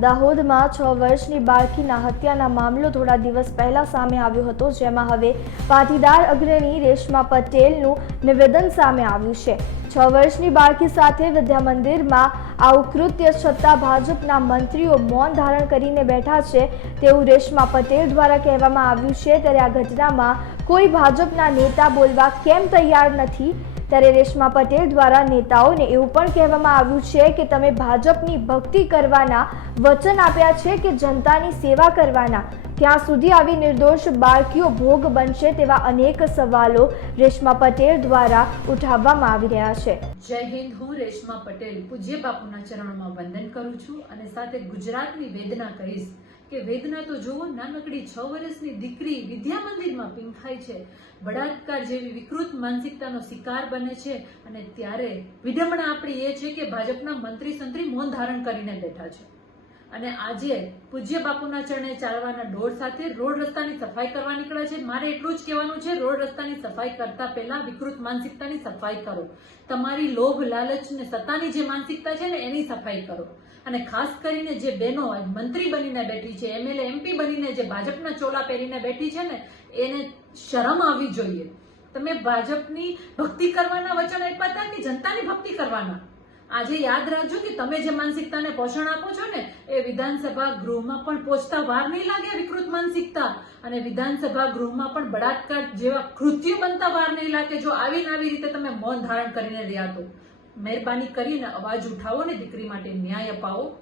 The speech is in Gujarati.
દાહોદમાં છ વર્ષની બાળકીના હત્યાના મામલો થોડા દિવસ પહેલા સામે આવ્યો હતો, જેમાં હવે પાટીદાર અગ્રણી રેશમા પટેલનું નિવેદન સામે આવ્યું છે. છ વર્ષની બાળકી સાથે વિદ્યા મંદિરમાં આવું કૃત્ય છતાં ભાજપના મંત્રીઓ મૌન ધારણ કરીને બેઠા છે તેવું રેશમા પટેલ દ્વારા કહેવામાં આવ્યું છે. ત્યારે આ ઘટનામાં કોઈ ભાજપના નેતા બોલવા કેમ તૈયાર નથી? ત્યારે રેશમા પટેલ દ્વારા નેતાઓને એવું પણ કહેવામાં આવ્યું છે કે તમે ભાજપની ભક્તિ કરવાના, વચન આપ્યા છે કે જનતાની સેવા કરવાના? ક્યાં સુધી આવી નિર્દોષ બાળકીઓ ભોગ બનશે તેવા અનેક સવાલો રેશમા પટેલ દ્વારા ઉઠાવવામાં આવી રહ્યા છે. જય હિન્દ, હું રેશમા પટેલ. પૂજ્ય બાપુના ચરણોમાં વંદન કરું છું અને સાથે ગુજરાતની વેદના કહીશ કે વેદના તો જુઓ, નાનકડી છ વર્ષની દીકરી વિદ્યા મંદિરમાં પીંખાય છે. બળાત્કાર જેવી વિકૃત માનસિકતાનો શિકાર બને છે અને ત્યારે વિડંબણા આપણી એ છે કે ભાજપના મંત્રી સંત્રી મૌન ધારણ કરીને બેઠા છે. અને આજે પૂજ્ય બાપુના ચરણે ચાલવાના દોડ સાથે રોડ રસ્તાની સફાઈ કરવા નીકળ્યા છે. મારે એટલું જ કહેવાનું છે, રોડ રસ્તાની સફાઈ કરતા પહેલા વિકૃત માનસિકતાની સફાઈ કરો. તમારી લોભ લાલચ ને સત્તાની જે માનસિકતા છે ને એની સફાઈ કરો. અને ખાસ કરીને જે બહેનો મંત્રી બનીને બેઠી છે એમએલએ એમપી બનીને જે ભાજપના ચોલા પહેરીને બેઠી છે ને, એને શરમ આવવી જોઈએ. તમે ભાજપની ભક્તિ કરવાના વચન આપ્યા હતા કે જનતાની ભક્તિ કરવાના? આજે યાદ રાખજો કે તમે જે માનસિકતાને પોષણ આપો છો ને, એ વિધાનસભા ગૃહમાં પણ પહોંચતા વાર નહીં લાગે વિકૃત માનસિકતા. અને વિધાનસભા ગૃહમાં પણ બળાત્કાર જેવા કૃત્યો બનતા વાર નહીં લાગે જો આવી ને આવી રીતે તમે મૌન ધારણ કરીને રહ્યા તો. મહેરબાની કરીને અવાજ ઉઠાવો ને દીકરી માટે ન્યાય અપાવો.